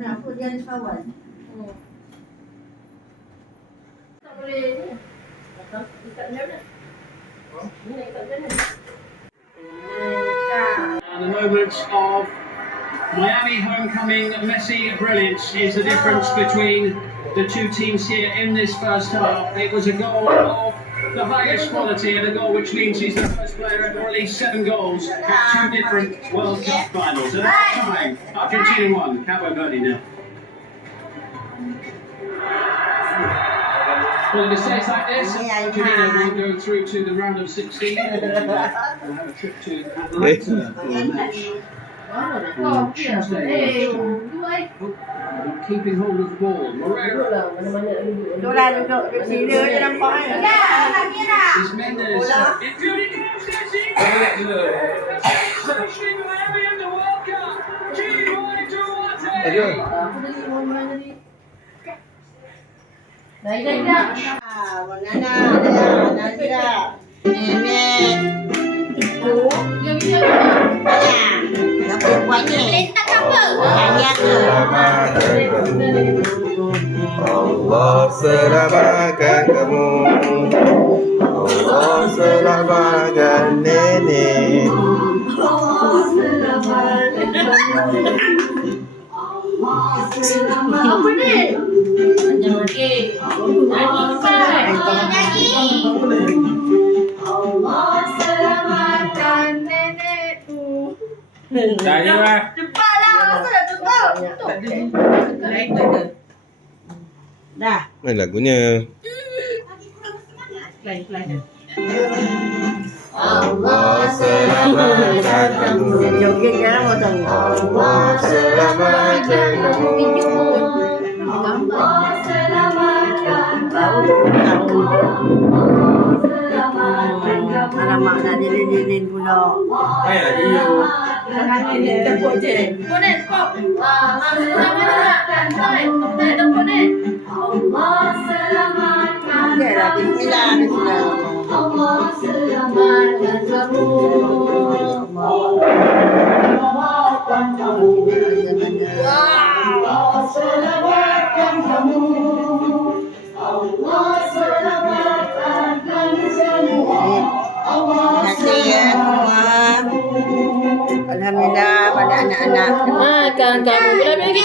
Kenapa dia ada kawan? Tak boleh ni. Ikat macam mana? Ni nak ikat macam mana? And the moments of Miami homecoming Messi brilliance is the difference between the two teams here in this first half. It was a goal of the highest quality and a goal which means he's the first player ever at least 7 goals at 2 different World Cup finals. At that time, Argentina won, Cabo Verde nil. Well, in mistakes like this, Argentina will go through to the round of 16 and we'll have a trip to Atlanta for the match. On Tuesday, keeping hold of the ball. Morero. Is Mendes. Including Especially Miami in the World Cup. G1 Duarte. Allah selamatkan kamu, Allah selamatkan nenek. Apa ni? Panjang lagi. Nyanyi. Allah selamatkan nenekku. Dah. Cepatlah, masa dah tutup. Lain tak ke? Dah. Mana lagunya? Lain. Allah selamatkan kamu, Joget jangan potong. Allah selamatkan kamu. Allah selamatkan kamu. Alamak nak dilin-dilin pula. Payah dia. Tepuk je. Ponet pop. Selamatkan kamu. Tepuk ni. Allah selamatkan kamu. Okey lah, bismillah. Allah selamatkan kamu. Allah selamatkan kamu. Allah selamatkan kamu. Terima kasih ya semua. Alhamdulillah pada anak-anak. Makan kamu berapa lagi?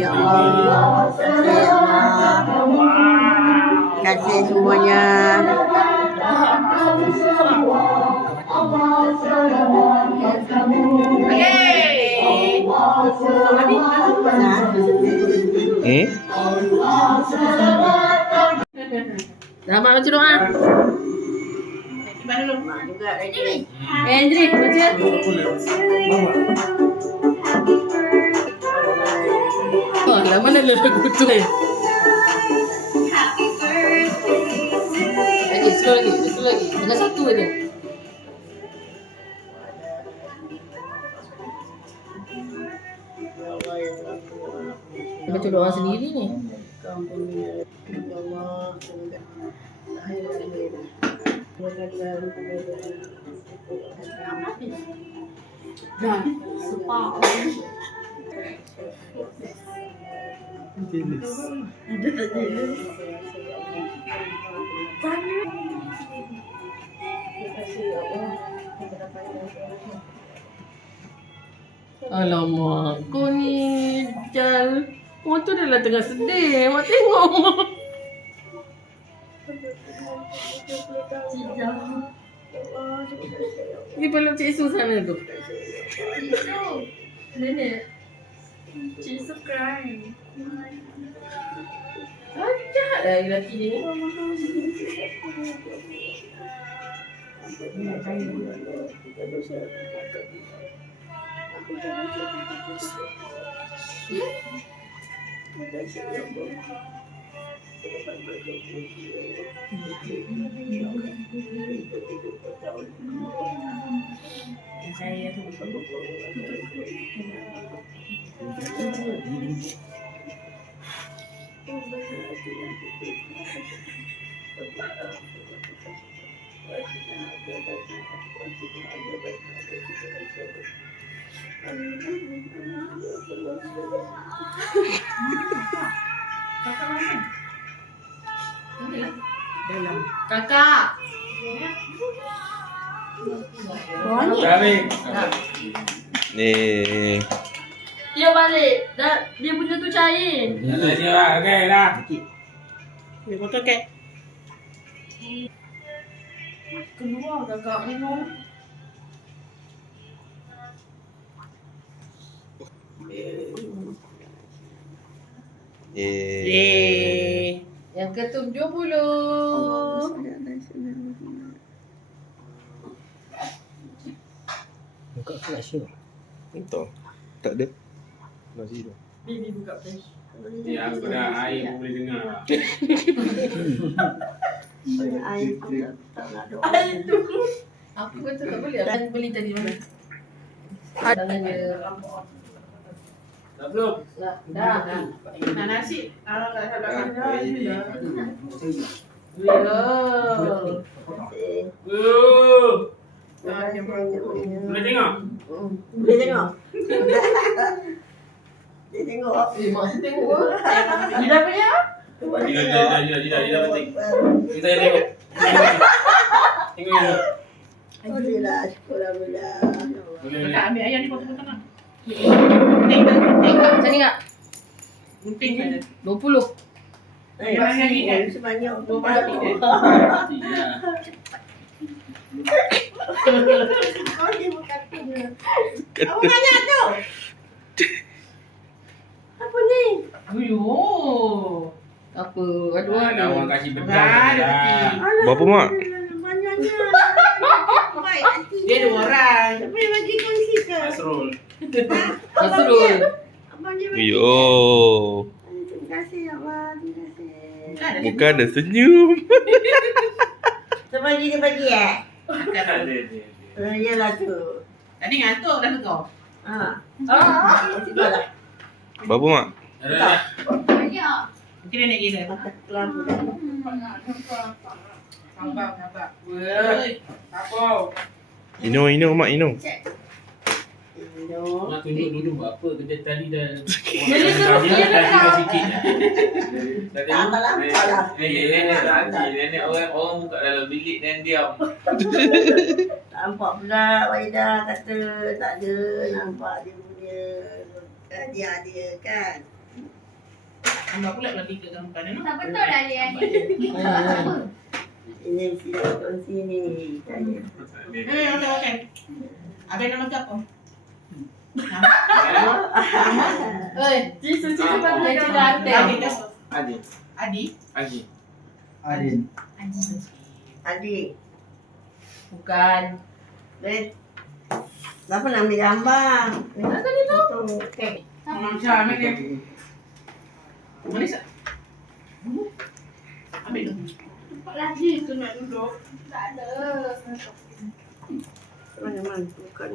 Ya Allah. Ya Allah. Terima kasih semuanya. Selamat baca doa. Baca dulu. Hendrik baca. Oh, dah mana lagu tu? Lagi, sekali lagi. Tinggal satu aja. Baca doa sendiri ni. Dah, sepak. Jenis. Alamak, kau ni Jal. Mak tu dah lah tengah sedih. Mak tengok mak. Ni peluk Cik Su sana tu. Cik Su. Nenek. Cik Su cry. Jahat lah lelaki ni. Kakak. Dah habis. Ni. Dia balik. Dia punya tu cair. Dah dia lah. Okey dah. Dia potong kek. Keluar kakak minum. Yeay. Yang ke-70. Buka flash tu. Entah. Tak ada. Masih tu. Bibi buka flash. Ya, aku dah air pun boleh dengar. Air tu tak nak doa. Air tu. Aku kata tak boleh. Abang beli tadi mana? Tangannya rampok. Dah belum? Dah. Nak nasi? Kalau tak salah dah. Boleh tengok? Boleh tengok. Dia tengok. Mak tengok. Dia dah punya? Dia dah penting. Kita tengok. Tengok. Alhamdulillah, syukurlah. Boleh. Kakak ambil ayam ni potong-potong tak? Tengok macam ni kak. Gunting saja. 20. Sebanyak 20. Oh, dia bukan tu. Apa banyak tu? Apa ni? Ayuh. Apa? Aduh Ada orang kasih Dah, pedang. ada peti. Berapa mak? Banyaknya. Baik, hati. Dia 2 orang. Tapi bagi kongsi ke? Asrul. Nasrul. Abang dia bagi. Yo. Terima kasih, Abang. Terima kasih. Muka ada senyum. Sebagi dia bagi Ada. Yalah tu. Tadi ngantuk dah kau. Cuba lah. Berapa mak? Ada. Mungkin dia nak kira. Mata kelambu. Sabar. Woi. Apa? Ino mak Ino. Nak tunjuk dulu buat apa kerja tadi dah. Dia Dah sikit. Dah Tak apalah, apalah. Nenek tak haji. Nenek orang buka dalam bilik dan diam. Nampak pula Waidah kata tak ada. Nampak dia punya hadiah dia kan. Tambah pula lebih ke gambar ni. Tak betul lah dia ni. Ini sini sini. Tanya. Makan. Abang nama siapa? Oi, cisu pada dia cantik. Adi. Adi. Adi. Adik. Bukan. Kenapa nak ambil gambar? Mana tadi tu? Okey. Macam ni. Mana sah? Ambil tu. Tempat lagi tu nak duduk. Tak ada. Mana? Bukan.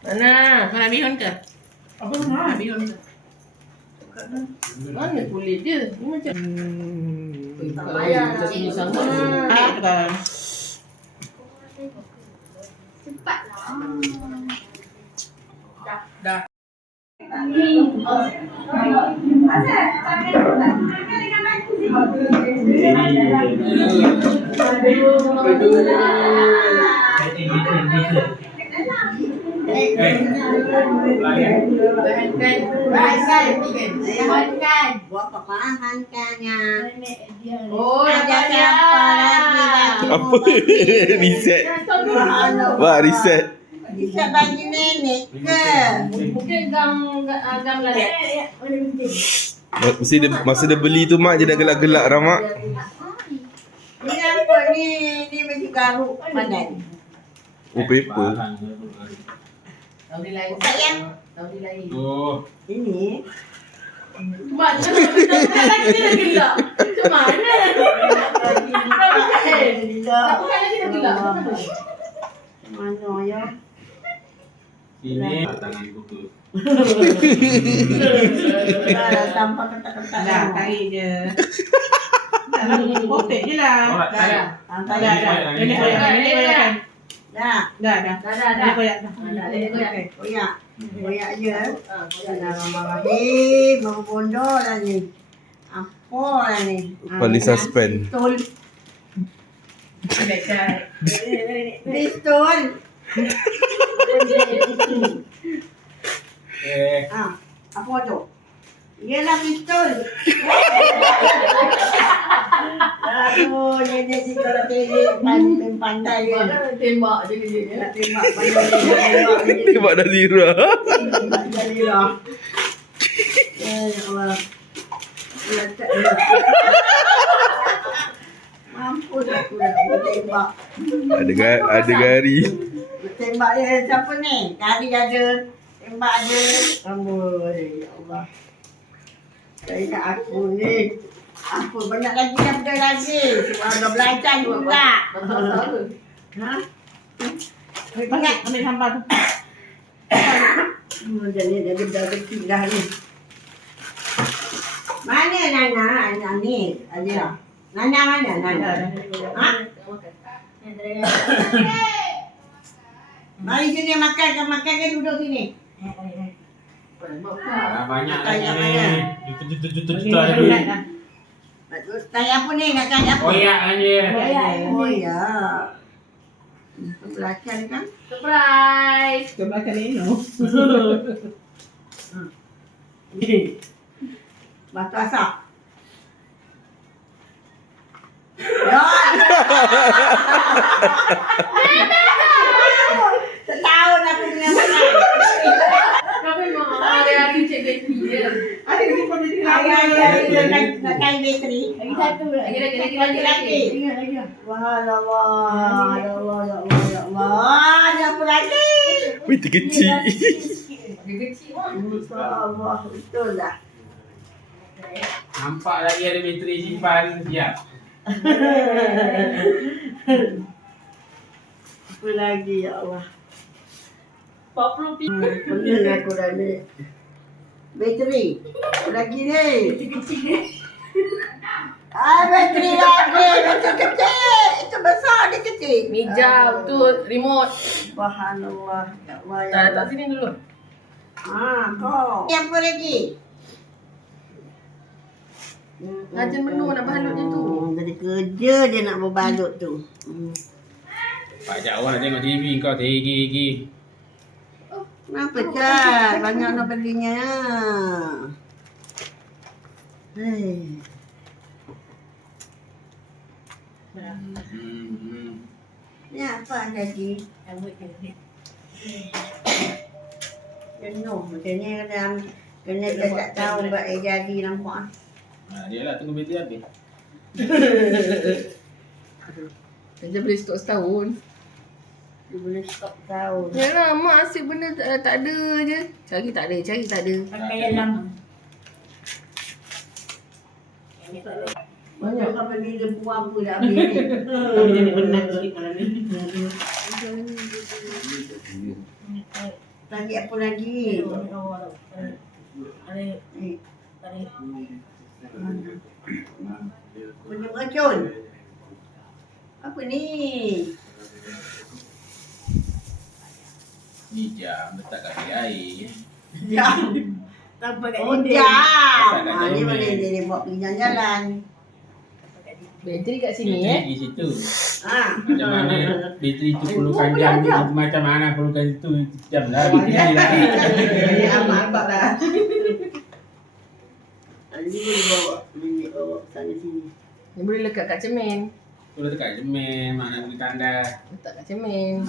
Mana? Mana bihun ke? Apa mana bihun ke? Mana kulit dia? Ni macam Tak payah nak sini sama. Cepatlah. Dah. Makan. Buat pemahankannya. Oh, Ada siapa lagi? Apa? Reset. Wah, reset. Bisa bagi nenek ke? Mungkin gam lalat. Masa dia beli tu mak je dah gelak-gelak dah mak. Ni apa ni? Ni baju garuk padan. Oh, paper. Tahu dia lain. Sayang. Tahu dia lain. Oh. Ini. Mak jangan lagi dia gelak. Macam mana? Tak bukan lagi dia gelak. Mana ya? Ini tangan buku. Dah tanpa kata-kata. Dah, tarik je. Dah, potek je lah. Alright, Dah. tarik. Dah. Nenek bayarkan. Dah. Dah. Dia koyak dah. Okey, koyak. Koyak je. Bismillahirrahmanirrahim. Baru bodoh lah ni. Apa lah ni? Paling suspend. Pistol. Pistol. Apa tu? Ialah pistol. Aduh, dia si kalau pandai je. Tembak je dia. Nak tembak pandai. Tembak dah zero. Tembak jadi lah. Ya Allah. Letak dia. Mampus aku dah tembak. Ada gari. Tembak dia siapa ni? Gari ada. Tembak ada. Amboi, ya Allah. Saya kat aku ni. Apa banyak lagi yang benda lagi. Dah belajar juga. Ha? Ingat ambil sampah tu. Jadi dah kecil dah ni. Mana Nana? Nana ni. Ada. Nana mana? Nana. Ha? Mari sini makan ke duduk sini. Banyak Tanya lagi mana? ni. Juta-juta Dah. lagi. Tanya apa ni? Nak tanya apa? Koyak aja. Oh ya. Belacan kan? Surprise. Sebelah kali ni. Batu asap. Ya. Setahun aku punya makan. Kau memang hari-hari cek bateri je. Ada di depan dia Hari-hari nak kain bateri. Lagi satu lah. Lagi. Wah, Allah. Ya Allah, ya Allah, ya Allah. Ada apa lagi? Wih, kecil. Dia kecil pun. InsyaAllah. Betul lah. Nampak lagi ada bateri simpan. Siap. Apa lagi, ya Allah. 40 pin. Benar aku dah ni. Bateri. Apa lagi ni? Bateri lagi. Bateri kecil. Itu besar, dia kecil. Meja tu remote. Subhanallah. Ya Allah, ya Tak Allah. letak sini dulu. Kau. Yang apa lagi? Rajin menu nak balut dia tu. Jadi kerja dia nak berbalut tu. Pajak orang nak tengok TV kau terigi-igi. Kenapa Cat? Banyak nak belinya. Ni apa lagi? Jenuh. Macam ni kena dia tak tahu buat jadi nampak. Dia lah tunggu bateri habis. Dia boleh stok setahun. Dia boleh stop tahu. Yalah, mak asyik benda tak ada je. Cari tak ada. Pakai yang lama. Banyak kau beli lembu apa dah habis ni. Kami jadi benar sikit malam ni. Lagi apa lagi? Punya racun. Apa ni? Ni jam letak kat air. Jam. Oh jam. Ni boleh dia buat pergi jalan-jalan. Bateri kat sini Bateri di situ. Ha. Macam mana bateri tu perlukan jam ni, macam mana perlukan itu jam lah bateri lah. Ini amat lah. Ini boleh bawa sana sini. Dia boleh lekat kat cermin. Tu letak jemen, mana beli tanda. Letak kat cermin.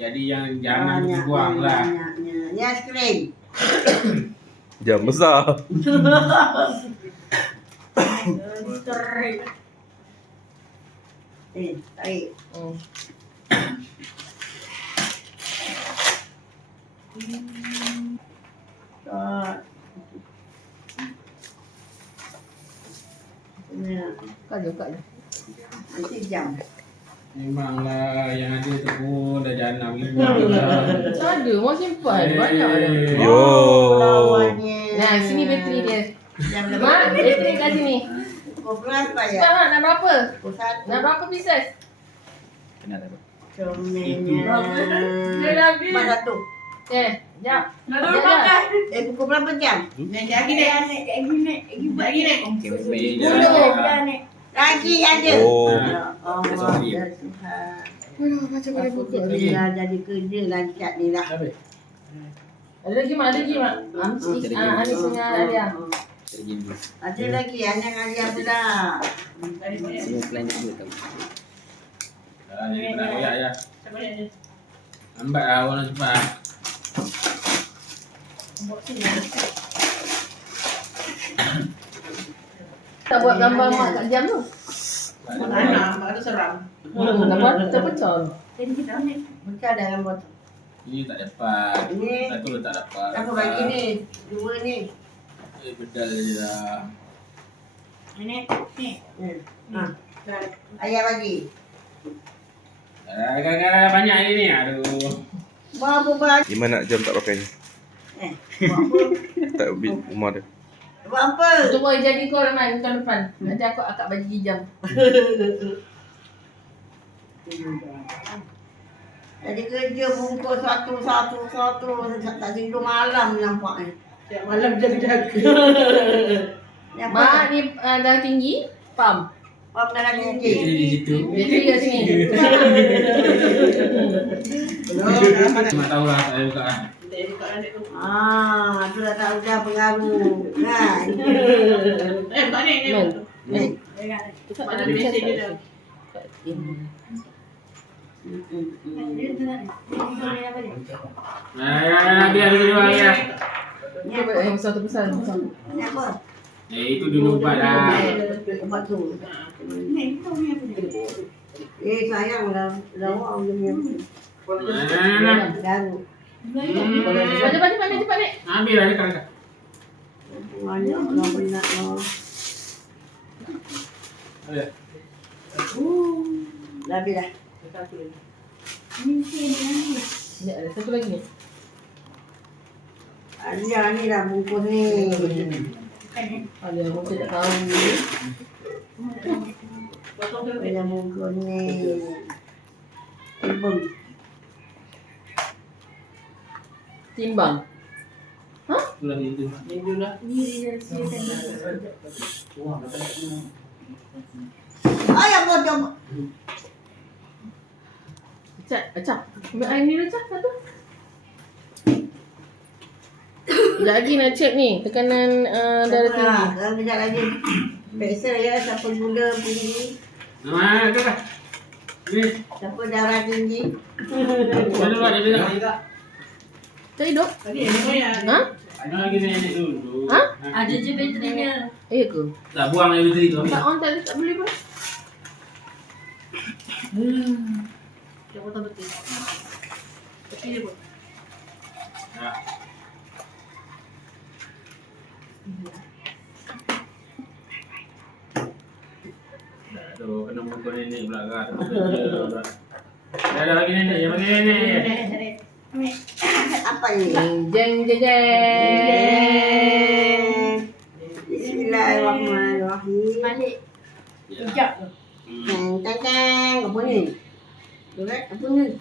Jadi yang jangan dibuang lah. Banyaknya. Ni aiskrim. Jam besar. Tarik. Kat je. Nanti jam. Memanglah yang ada tu pun dah janam lima lah. Tak ada, mau simpan. Banyak dah. Yo. Nah, sini bateri dia. Jam Mak, bateri kat sini. Pukul berapa ya? Cepat mak, nak berapa? Pukul 1. Nak berapa pieces? Comelnya. Dia lagi. Mak satu. Jap. Nak duduk makan. Pukul berapa jam? Lagi dek. Lagi dek. Lagi ada. Oh. Ya Allah, ya Tuhan. Macam mana buka Dia dah jadi kerja lancar ni lah. Habis. Ada lagi mak, ada lagi mak. Anis dengan Alia. Ada lagi anak Alia pula. Jadi nak koyak je. Lambat lah orang cepat. Tak buat gambar mak kat jam tu. Mana? Mak ada seram. Dapat terpecah. Bukan dalam botol. Ini tak dapat. Ini Satu tak dapat. siapa bagi ni? Dua ni. Bedal je dah. Ha. Ayah bagi. Kadang-kadang banyak hari ni. Aduh. Berapa banyak? Iman nak jam tak pakai ni. Buat apa? Tak ambil rumah dia. Buat apa? Tu boleh jadi call man tahun depan. Nanti aku akak bagi jam. Jadi kerja bungkus satu. Tak tidur malam nampak ni. Tiap malam jaga-jaga. Ni apa? Mak ni dah tinggi. Pam. Pam darah Dia tinggi. di situ. Dia tinggi kat sini. Mak tahu lah tak ada buka lah. Dia buka adik tu. Tu dah tahu dah pengaruh. Kan? Buka ni. Ni. Mana ada mesej dia dah. Biar dulu ya. Ni Cuba apa? satu pesan. Ni apa? Itu dulu ubat dah. Ubat tu. Sayang lah. Lawak dia punya. Garu. Cepat ni. Ambil lah dekat. Banyak orang benak lah. Dah habis dah. Ni ada satu lagi ni. Alia ni dah bungkus ni. Ada yang saya tak tahu. Alia bungkus ni. Timbang. Pulang itu. Minggu lah. Ayah bodoh. Acah. Ambil air ni Acah satu. Lagi nak cek ni tekanan darah tinggi. Sekarang kejap lagi. Periksa ya siapa gula tinggi. Mana tu lah. Ni. Siapa darah tinggi. Mana buat dia dengar. Tak hidup? Tadi ada koyak. Ha? Ada lagi nenek dulu. Ha? Ada je baterinya. Ya ke? Tak buang air bateri tu. Tak on tak boleh pun. Dia potong betul. Tapi dia pun. Ya. Aduh, kena pukul nenek pula kan. Ada lagi nenek, yang panggil nenek. Apa ni? Jeng. Bismillahirrahmanirrahim. Balik. Ya. Tang. Apa ni? Berat apa ni?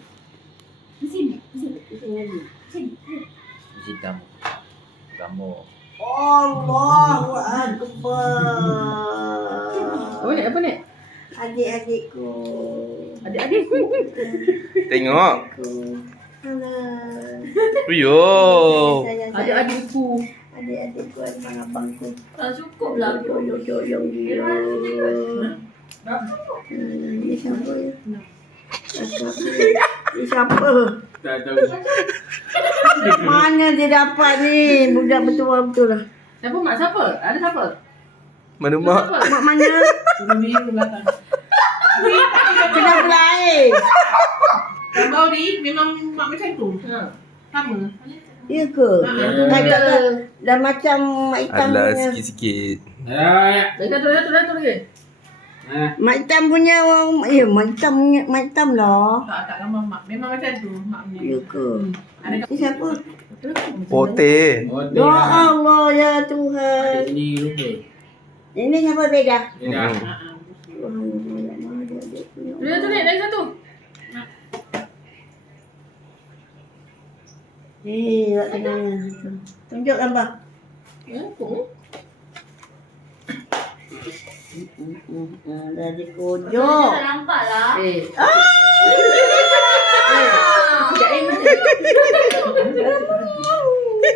Di sini. Sini lagi. Hitam gambar Allahu Akbar. Apa ni? Adik-adikku. Adik-adikku. Tengok. Alah. Yo. Adik-adikku. Adik-adikku, abang-abangku. Tak cukup lah. Yo. Ini siapa ya? Ini siapa? Tak tahu. Mana dia dapat ni? Budak betul-betul lah. Siapa mak siapa? Ada siapa? Mana mak? Mak mana? Ini belakang. Kena pula air. Gambar ni memang mak macam tu. Ha. Sama. Ya ke? Dah macam mak hitam Alah punya. sikit-sikit. Ya. Satu lagi. Mak hitam punya. Ya, mak hitam lah. Tak gambar mak. Memang macam tu mak ni. Ya ke? Ini siapa? Pote. Ya Allah, ya Tuhan. Adik ni lupa. Ini siapa beda? Dia dah. Lagi satu. Buat tengahnya. Tunjuk gambar. Dah dikojok. Nampak lah.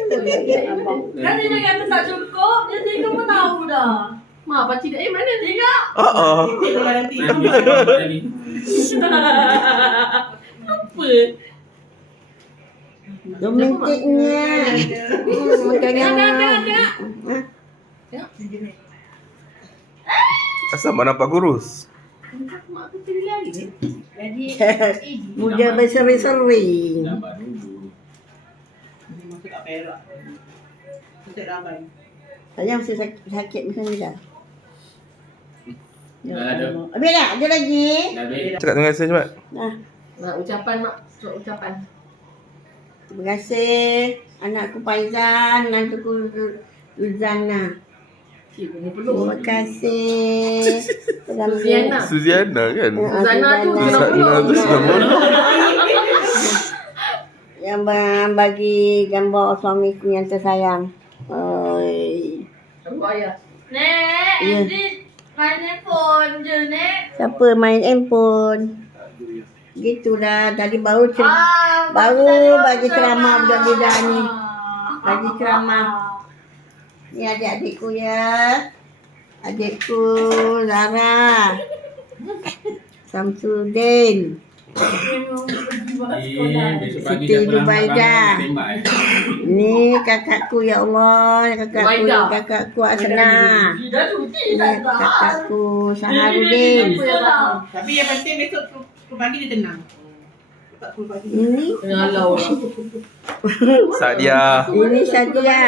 Kan dia kata tak cukup, dia tengok pun tahu dah. Mak, pakcik dah mana? Tengok. Tengok lah nanti. Apa? Romantiknya. Asal mana nampak kurus? Mak tu tadi lari. Muda berseri-seri. Gambar dulu. Masuk kat Perak. Masuk Rabai. Saya mesti sakit macam ni dah. Dah ada. Habis dah? Ada lagi? Dah habis. Cakap terima kasih cepat. Nah, Mak, ucapan mak. Ucapan. terima kasih anakku Faizan, anakku Luzana. Terima kasih. Suziana. Suziana kan? Zana tu Zana tu sudah bodoh. Yang bagi gambar suamiku yang tersayang. Oi. Aku ayah. Nek, Ya. Edith main handphone je, Nek. Siapa main handphone? Gitulah tadi baru baru bagi ceramah budak-budak ni. Bagi ceramah. Ni adik-adikku ya. Adikku Zara. Samsudin. Besok pagi Siti siapa Lubaida. tembak Ni kakakku ya Allah, kakakku Lubaida. kakakku Asna. Dah cuti Ni dah tak. kakakku Saharudin. Tapi yang penting besok pukul pagi dia tenang. Tak pukul pagi. Ini Ngalau. Sadia. ini Sadia.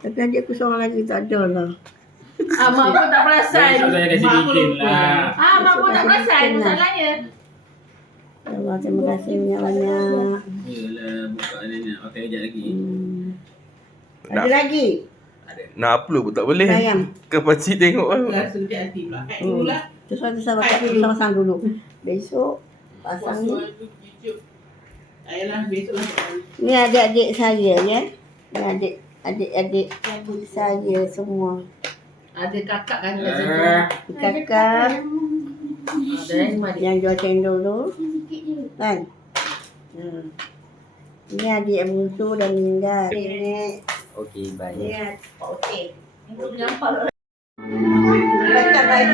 Tapi adikku seorang lagi tak ada lah. Mak pun tak perasan. Besok saya kasi bikin lah. Mak pun tak perasan masalahnya. Ya Allah, terima kasih banyak-banyak. Yalah, buka ni nak pakai kejap lagi. Ada lagi? Nak upload pun tak boleh. Sayang. Ke pakcik tengok kan? Rasa dia hati pula. Kat dulu lah. Terus pasang dulu. Besok pasang ni. YouTube. Ayolah, besok lah. Ni adik-adik saya ya. Ni adik-adik saya semua. Ada kakak kan kat situ. Kakak Ada yang mari. yang jual cendol tu. Kan? Ini adik yang bungsu dah meninggal. Ni Okey, bye. okey. Untuk menyampal. Kacang baik.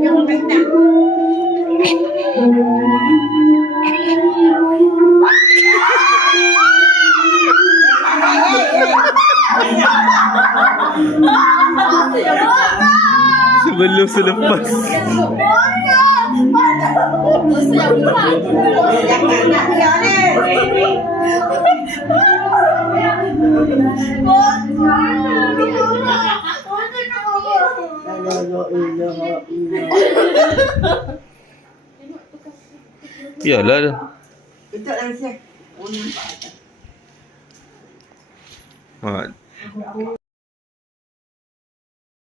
Jangan kacang. Sebelum selepas. Jangan nak dia ni. Yalah. Tutup langsung. Mat.